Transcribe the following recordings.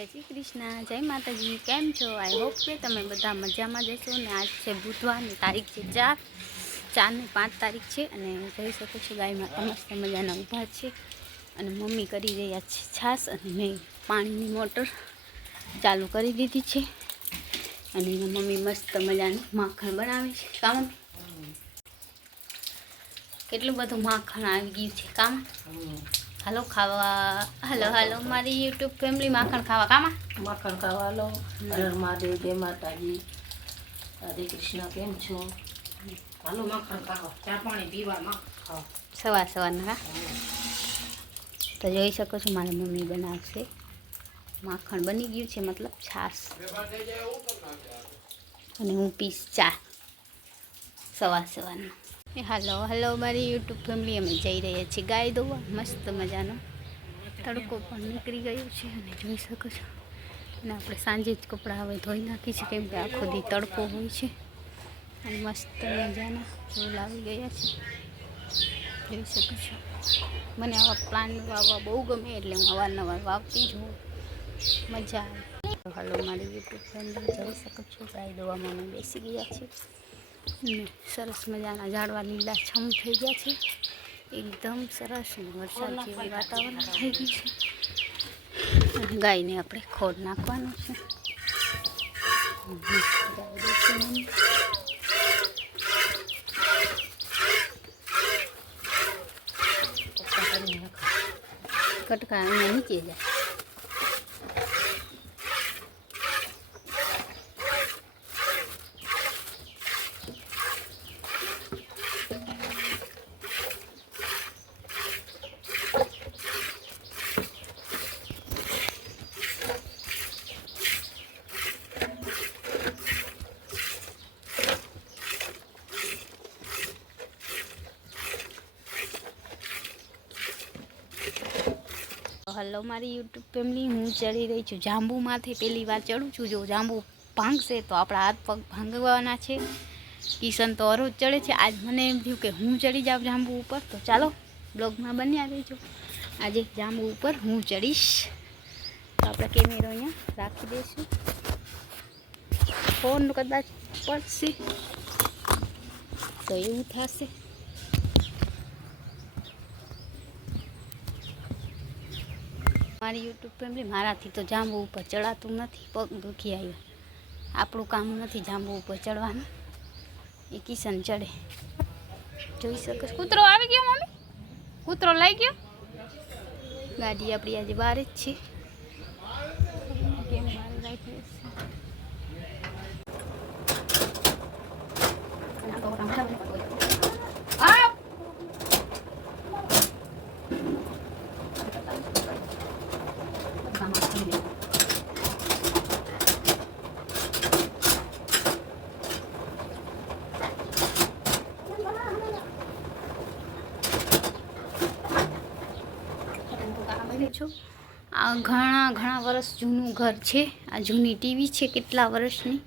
जय श्री कृष्ण जय माता जी। केम छो? आई होप के तमे बधा मजामां जशो ने आज छे बुधवार ने तारीख छे 4 ने 5 तारीख छे अने जोई शको छो गाय माता मस्त मजाना ऊभा छे अने मम्मी करी रह्या छे छास अने मैं पाणीनी मोटर चालू करी दीधी छे अने मम्मी मस्त मजानुं माखण बनावे छे। का मम्मी केटલું બધું માખણ આવી ગયું છે કામ। हेलो खावा हेलो हेलो मारी यूट्यूब फैमिली माखण खावा कामा माखण खावा लो। हर महादेव जय माता जी राधे कृष्ण केम छो? हालो माखण खावा चा पाणी पीवा माखण खावा सवार सवारना तो जोई शको छो मारी मम्मी बनावशे माखण बनी गयुं छे मतलब छास अने हूँ पीस चा सवार सवारना। हेलो हेलो मारी यूट्यूब फैमिली अमे जई रह्या छीए गाय दोवा मस्त मजानो तड़को पण निकળી गयो छे अने जोई शको छो अने आपणे सांजे ज कपड़ा हवे धोई नाखी छे केम के आखो दी तड़को होय छे अने मस्त मजाना फूल आवी गया छे जोई शको छो। मने आवा प्लांट वाववा बहु गमे एटले हूँ अवारनवार वावती ज होउं मजा आवे। हेलो मारी यूट्यूब फैमिली जोई शको छो गाय दोवामां अमे बेसी गया छे सरस मजाना झाड़वा लीला छम थई गया छे एकदम सरस वरसाद जेवुं वातावरण थई गयुं छे। गाय ने आपणे खोड नाखवानो छे कटका अहींया नीचे जाय। हेलो मारी यूट्यूब फैमिली हूँ चढ़ी रही छूँ जांबू माथे पहली बार चढ़ू छूँ। जो जांबू भांगशे तो आपड़ा हाथ पग भांगवाना छे। किशन तो अरोज चढ़े छे आज मने एम थयुं के हूँ चढ़ी जाऊँ जांबू ऊपर तो चालो ब्लॉग में बन्या रहीजो। आज जांबू ऊपर हूँ चढ़ीश तो आपणे केमेरो अहींया राखी देशुं फोन कदाच पड़शे तो एवुं थशे। मारी यूट्यूब फैमिली माराथी तो जांबू ऊपर चढ़ातुं नथी पग दुखी आव्या आपणुं काम नथी जांबू ऊपर चढ़वानुं ए किशन चढ़े जोई शको छो। कूतरो आवी गयो मम्मी कूतरो लई गयो गाड़ी आपणी आज बार ज छे केम बार राखी आ घणा घणा वर्ष जूनू घर है। आ जूनी टीवी है केटला वर्षनी।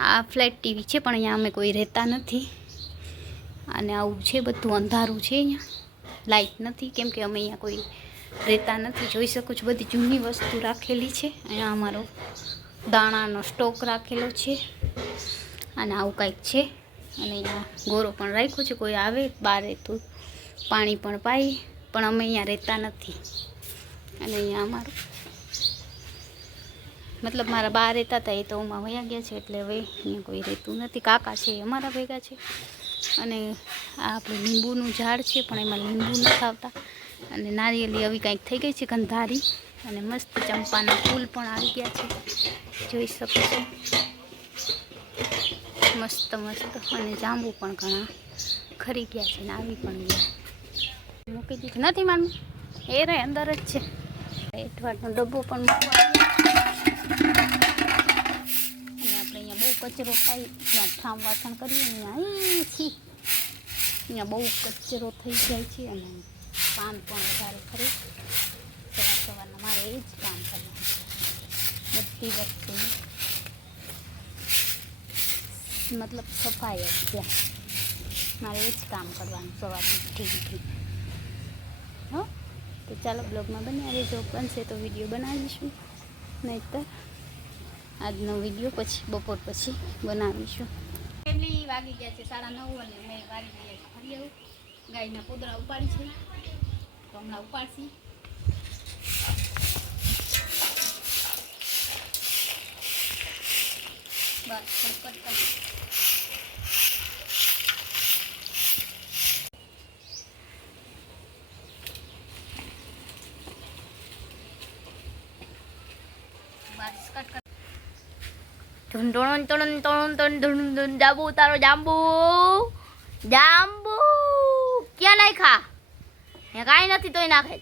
आ फ्लेट टीवी है पण अहींया अमे कोई रहता नथी अने आवुं छे बधुं अंधारुं छे। अहींया लाइट नथी केम के अमे अहींया कोई रहता नथी। जोई शको छो बधी जूनी वस्तु राखेली छे। अहींया अमारो दाणानो स्टॉक राखेलो छे अने आवुं कांईक छे अने अहींया गोरो पण राख्यो छे कोई आवे बारे तो पाणी पण पाई पण अमे अहींया रहता नथी। अने अहींया अमारुं मतलब मारा बा रहता था ये तो उमां वया गया छे एटले हवे अहींया कोई रहेतुं नथी। काका छे अमारा भेगा छे अने आ आपणे લીંબુનું ઝાડ छे पण एमां લીંબુ नथी आवता अने नारिયેળી अवी कांईक थई गई छे गंधारी अने मस्त चंपाना फूल पण आवी गया छे जोई शको छो मस्त मस्त अने जांबू पण घणा खरी गया छे ने आवी पण गया मूकी दीधुं नथी मानू ए रे अंदर ज छे। एठवाडनो डब्बो पण मूकवा कचरो थाय त्यां ठाम वासण करीए ने आई छी अहींया बहु कचरो थई जाय छे अने काम पण वधारे खरे सवार सवारना मारे ए ज काम करवानुं बधी वस्तु मतलब सफाई त्यां मारे ए ज काम करवानुं सवारथी उठीने हो। तो चलो ब्लॉग में बन्या रहीजो बनशे तो विडियो बनावीशुं। નહીંતર આજનો વિડીયો પછી બપોર પછી બનાવીશું. ફેમિલી વાગી ગયા છે 9:30 અને મેં વાગી ગયા છે ફરી આવું. ગાયના પોદરા ઉપાડી છે તો હમણાં ઉપાડશી. બસ કટ કરી જાંબુ તારો જાંબુ જાંબુ ક્યાં નાખ્યા? અહીંયા કાંઈ નથી તોય નાખે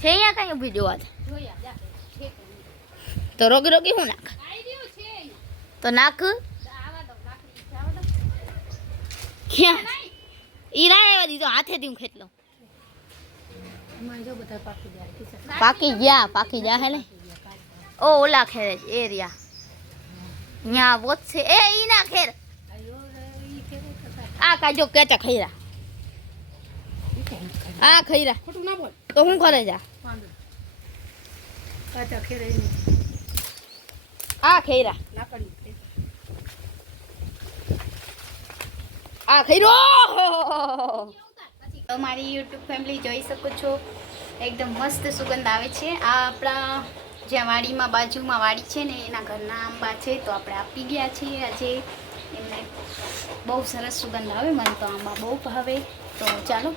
છે અહીંયા કાંઈ ઊભી જોવા તો રોગી રોગી હું નાખ તો નાખ ક્યાં ઈરા એવા દીધો હાથેથી હું ખેતલો પાકી ગયા હે ને ઓ ઓલા ખેર એરિયા ન્યા વોત છે એ ઈ ના ખેર આ કાજો કેચા ખઈરા આ ખઈરા ખોટું ના બોલ. તો હું કરે જા કાચા ખેરે આ ખઈરા લાકડી આ ખઈરો તમારી YouTube ફેમિલી જોઈ શકો છો એકદમ મસ્ત સુગંધ આવે છે. આ આપણા જ્યાં વાડીમાં બાજુમાં વાડી છે ને એના ઘરના આંબા છે તો આપણે આપી ગયા છીએ આજે એમને. બહુ સરસ સુગંધ આવે, મને તો આંબા બહુ ભાવે. તો ચાલો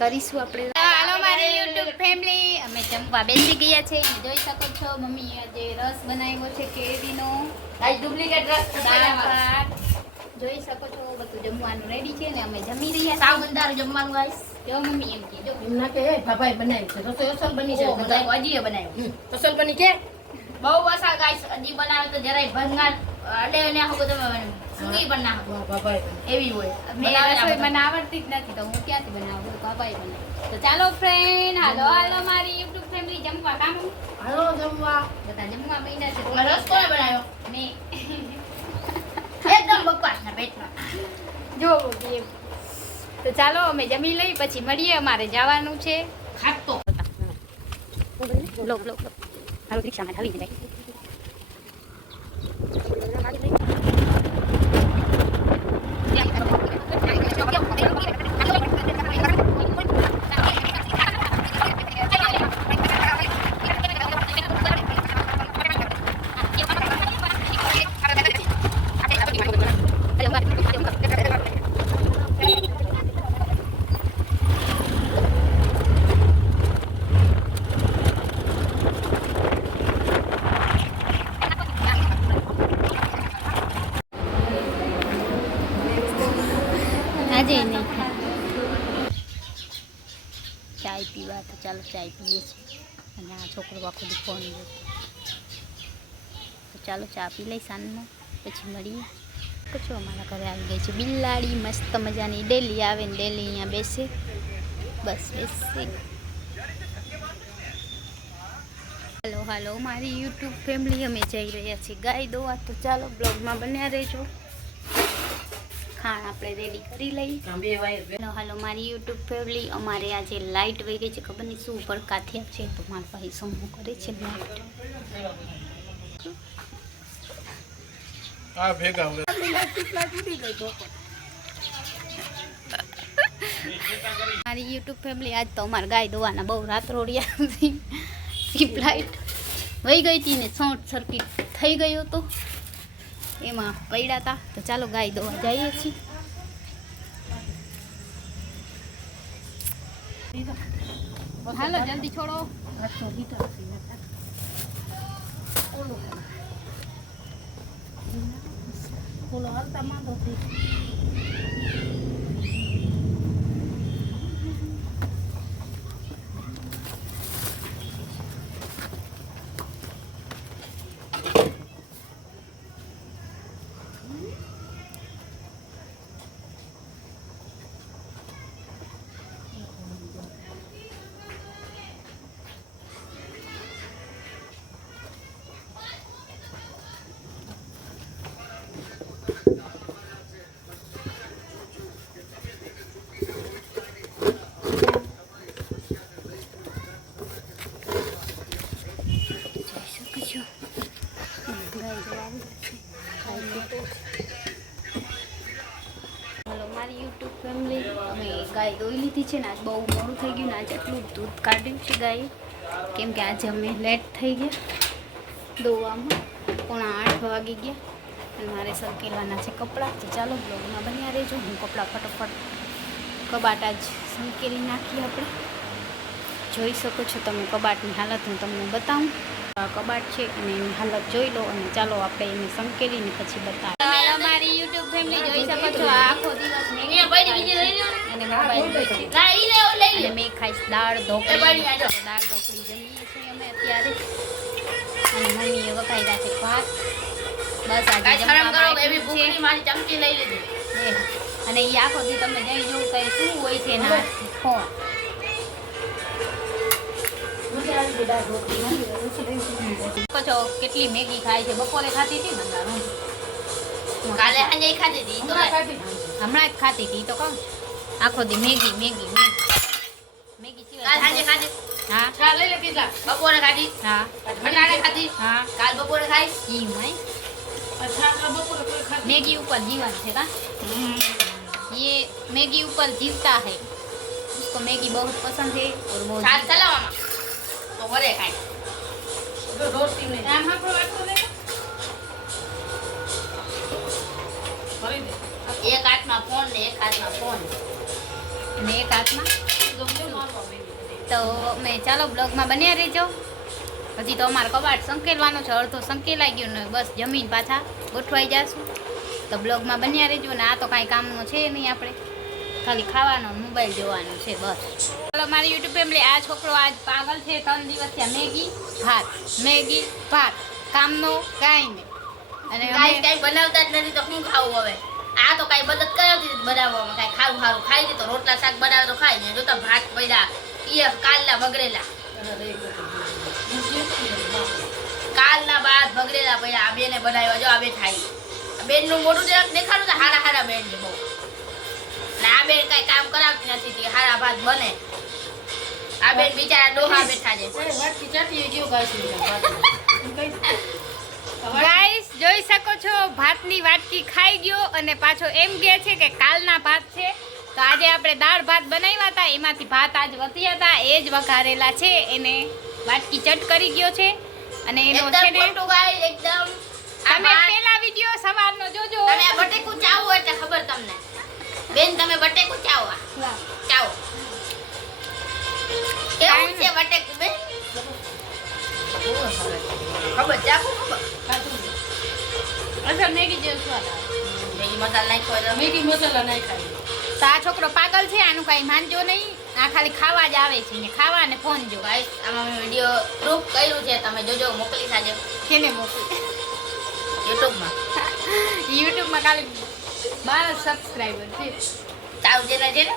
કરીશું આપણે. હાલો મારી YouTube ફેમિલી, અમે જમવા બેસી ગયા છે. જોઈ શકો છો મમ્મીએ આજે રસ બનાવ્યો છે કેરીનો, આજ ડુપ્લિકેટ રસ જોઈ શકો છો. બધું જમવાનું રેડી છે ને અમે જમી રહ્યા છીએ. સાવ બંધારું જમવાનું ગાઈસ. જો મમ્મી એમ કીધો એમ ના કે બાબાએ બનાવ્યું છે રસોઈ અસલ બની છે. બધા અજીએ બનાવ્યું અસલ બની કે બહુ અસલ ગાઈસ. અજી બનાવે તો જરાય ભંગાર અડે ને આખો તમે સુકી પણ ના વાહ બાબાએ એવી હોય. મેં રસોઈ મને આવડતી જ નથી તો હું ક્યાંથી બનાવું? બાબાએ બનાવ્યું. તો ચાલો ફ્રેન્ડ, હાલો હાલો મારી YouTube ફેમિલી જમવા કામ હાલો જમવા. બધા જમવા મહિના છે. રસ કોણે બનાવ્યો? ને એકદમ બકવાસના પેટમાં જો એમ. તો ચાલો અમે જમી લઈ પછી મળીએ. અમારે જવાનું છે ખાતો લોક લોક લોક હાલો રિક્ષામાં ખાલી જાય. આજે નહીં ચાય પીવા તો ચાલો ચાય પીએ છીએ. અને આ છોકરો આખો દી ફોન જોતો. તો ચાલો ચા પી લઈ સાંજનો પછી મળીએ. કચો અમારા ઘરે આવી ગઈ છે બિલાડી મસ્ત મજાની. ડેલી આવે ને ડેલી અહીંયા બેસે. બસ બેસે. હાલો હાલો મારી YouTube ફેમિલી, અમે જઈ રહ્યા છીએ ગાય દોવા. તો ચાલો બ્લોગમાં બન્યા રહેજો. ખાણ આપણે રેડી કરી લઈ. હાલો હાલો મારી YouTube ફેમિલી, અમારે આજે લાઇટ વહી ગઈ છે. ખબર નહીં શું ભડકા થયા છે તો મારા ભાઈ સમૂહ કરે છે લાઇટ. મારી YouTube ફેમિલી, આજ તો અમારે ગાય દોવાના બહુ રાત રોડિયા હતી. સ્ટ્રીપ લાઇટ વહી ગઈ હતી ને શોર્ટ સર્કિટ થઈ ગયું હતું એમાં પડ્યા હતા. તો ચાલો ગાય દોવા જઈએ છીએ. હાલો જલ્દી છોડો. બોલો હાલતા માંડો થઈ. જો ગાય વાવી છે હલો મારી યુટ્યુબ ફેમિલી અમે ગાય દોઈ લીધી છે ને આજ બહુ મોડું થઈ ગયું ને આજે એટલું દૂધ કાઢ્યું છે ગાય કેમ કે આજે અમે લેટ થઈ ગયા દોવામાં 7:45 વાગી ગયા અને મારે સંકેલવાના છે કપડાં તો ચાલો બ્લોગમાં બન્યા રહેજો હું કપડાં ફટોફટ કબાટ આજ સંકેલી નાખીએ આપણે જોઈ શકો છો તમે કબાટની હાલત હું તમને બતાવું આ કબાટ છે અને એની હાલત જોઈ લો અને ચાલો આપણે એને સંકેલીને પછી બતાવીએ મારી યુટ્યુબ ફેમિલી જોઈ શકો છો આ આખો દિવસ અને મોબાઈલ અને મેં ખાઈશ દાળ ઢોકળી જમીએ છીએ અમે અત્યારે અને મમ્મીએ વઘાર્યા છે ભાત બસ આજે અને એ આખો દી તમે જઈ જોવું કઈ શું હોય છે એના ફોન છો કેટલી મેગી ખાય છે બપોરે ખાતી હતી ને કાલે સાંજે ખાતી હતી હમણાં જ ખાતી હતી તો કહું આખો દી મેગી મેગી મેગી સિવાય સાંજે ખાતી હા ચા લઈ લે પીઝા બપોરે ખાધી હા અટાણે ખાધી હા કાલ બપોરે ખાઈ ઈ મય અચ્છા બપોરે કોઈ ખાધી મેગી ઉપર जीवन है का ये मैगी ऊपर जीवता है उसको मैगी बहुत पसंद है और वो साथ चलावा तो वरे खाए तो रोटी नहीं हम को बात कर ले एक हाथ में फोन ने एक हाथ में फोन ने एक हाथ में તો મેં ચાલો બ્લોગમાં બન્યા રહેજો હજી તો અમારો કબાટ સંકેલવાનો છે અડધો સંકેલાઈ ગયો ને બસ જમીન પાછા ગોઠવાઈ જશું તો બ્લોગમાં બન્યા રહેજો ને આ તો કાંઈ કામનું છે નહીં આપણે ખાલી ખાવાનો મોબાઈલ જોવાનો છે બસ ચાલો મારી યુટ્યુબ ફેમિલી આ છોકરો આજ પાગલ છે 3 દિવસ થયા મેગી ભાત કામનો કાંઈ નહીં અને કાંઈ બનાવતા જ નથી તો શું ખાવું હવે આ તો કાંઈ મદદ કરાવતી બનાવવામાં કાંઈ ખારું ખારું ખાઈ દે તો રોટલા શાક બનાવે તો ખાઈ ને જોતા ભાત પડ્યા કાલના બગડેલા કાલના બાદ બગડેલા પડ્યા આ બેને બનાવ્યા જો આ બે થાય આ બેનનું મોઢું દેખાડું તો હારા બેન છે બહુ ને આ બેન કઈ કામ કરાવતી નથી તે હારા ભાત બને આ બેન બિચારા ડોહા બેઠા છે ગાઈસ જોઈ શકો છો ભાતની વાટકી ખાઈ ગયો અને પાછો એમ કહે છે કે કાલના ભાત છે તો આજે આપણે દાળ ભાત બનાવ્યા હતા એમાંથી ભાત આજ વધ્યા હતા એ જ વઘારેલા છે એને વાટકી ચટ કરી ગયો છે અને એનો છે ને એકદમ તમે પહેલા વિડિયો સવારનો જોજો તમે આ બટેકું ચાવો એટલે ખબર તમને બેન તમે બટેકું ચાવો ચાવો કેવું છે બટેકું બેન ખબર ચાવો ખબર અસર મેગી જેવું સ્વાદ આવે મેગી મસાલા નાખ્યો મેગી મસાલા નાખાય તો આ છોકરો પાગલ છે આનું કઈ માનજો નહીં આ ખાલી ખાવા જ આવે છે ને ખાવા ને ફોન જો ગાઈસ આમાં મેં વિડિયો પ્રૂફ કર્યું છે તમે જોજો મોકલી સાજે કેને મોકલી યુટ્યુબમાં ખાલી 12 સબસ્ક્રાઇબર છે તાવ જેના છે ને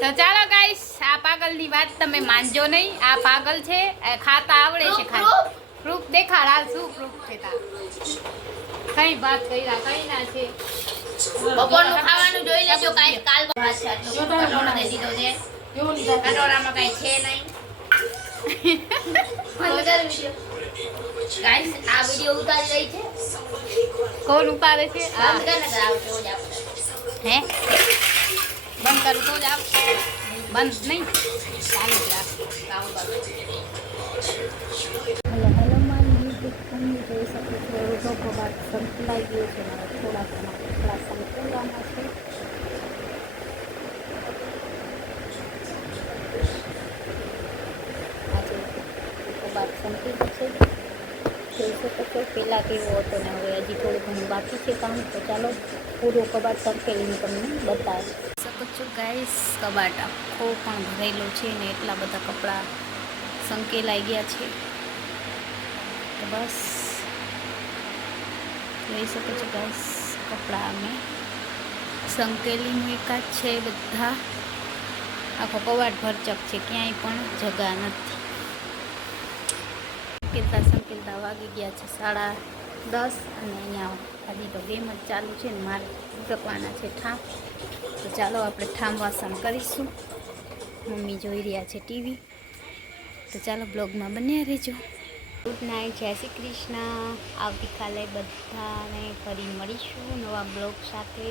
તો ચાલો ગાઈસ આ પાગલની વાત તમે માનજો નહીં આ પાગલ છે ખાતા આવડે છે ખાલી પ્રૂફ દેખાડ હાલ શું પ્રૂફ છે તા કઈ વાત કર્યા કઈ ના છે બપોરનું ખાવાનું જોઈ લેજો કાઈ કાલ ભાત છે તો કટોરા દે દીધો છે કટોરામાં કઈ છે નહીં મગર વિડિયો ગાઈસ આ વિડિયો ઉતારી રહી છે કોણ ઉતારે છે બંધ કર ને આવશે હો જા હે બંધ કરું તો જ આવશે બંધ નહીં ચાલુ જ રાખ કામ બંધ હેલો મારી યુટ્યુબ ફેમિલી જોઈ શકો છો રોટો કબાટ સંકળાઈ ગયો છે મારા થોડા સંકળામાં છે આજે કબાટ સંકળી છે જોઈ શકો છો પહેલાં કેવો હતો ને હવે હજી થોડું ઘણું બાકી છે કામ તો ચાલો પૂરો કબાટ સંકેલીને તમને બતાવી શકો છો ગાઈસ કબાટ આખો પણ ભરેલો છે ને એટલા બધા કપડાં સંકેલાઈ ગયા છે તો બસ જોઈ શકો છો ગાઈસ કપડાં અમે સંકેલીનું એકાદ છે બધા આખો કબાટ ભરચક છે ક્યાંય પણ જગા નથી સંકેલતા વાગી ગયા છે 10:30 અને અહીંયા હજી તો ગેમ જ ચાલુ છે ને મારે ઉટકવાના છે ઠામ તો ચાલો આપણે ઠામ વાસણ કરીશું મમ્મી જોઈ રહ્યા છે ટીવી તો ચાલો બ્લોગમાં બન્યા રહેજો ગુડ નાઇટ, જય શ્રી કૃષ્ણ. આવતીકાલે બધાને ફરી મળીશું નવા બ્લોગ સાથે.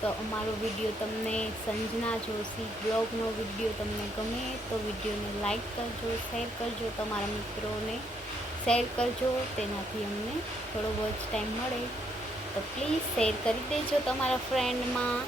તો અમારો વિડીયો તમને સંજના જોશી બ્લોગનો વિડીયો તમને ગમે તો વિડીયોને લાઈક કરજો, શેર કરજો, તમારા મિત્રોને શેર કરજો. તેનાથી અમને થોડો બહુ જ ટાઈમ મળે તો પ્લીઝ શેર કરી દેજો તમારા ફ્રેન્ડમાં.